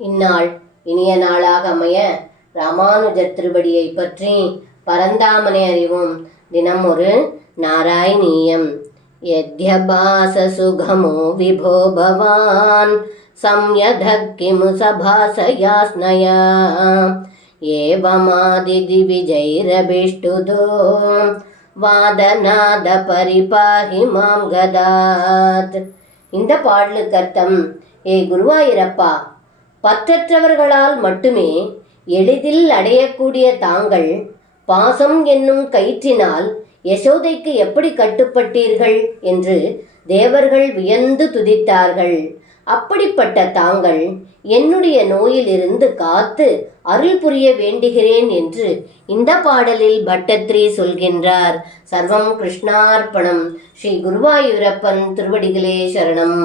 இந்நாள் இனிய நாளாக அமைய ராமானுஜர் திருவடியை பற்றி பரந்தாமனை அறிவும். தினம் ஒரு நாராயணீயம். யத்யபாச சுகமோ விபோ பவான் சம்யதக் கிமு சபாசயாஸ்னயா ஏவமாதிதி விஜைரபிஷ்டுதோ வாதநாத பரிபாஹி மாம் கதாத். இந்த பாடலுக்கு அர்த்தம், ஏ குருவாயூரப்பா, பற்றற்றவர்களால் மட்டுமே எளிதில் அடையக்கூடிய தாங்கள் பாசம் என்னும் கயிற்றினால் யசோதைக்கு எப்படி கட்டுப்பட்டீர்கள் என்று தேவர்கள் வியந்து துதித்தார்கள். அப்படிப்பட்ட தாங்கள் என்னுடைய நோயிலிருந்து காத்து அருள் புரிய வேண்டுகிறேன் என்று இந்த பாடலில் பட்டத்ரி சொல்கின்றார். சர்வம் கிருஷ்ணார்ப்பணம். ஸ்ரீ குருவாயூரப்பன் திருவடிகளே சரணம்.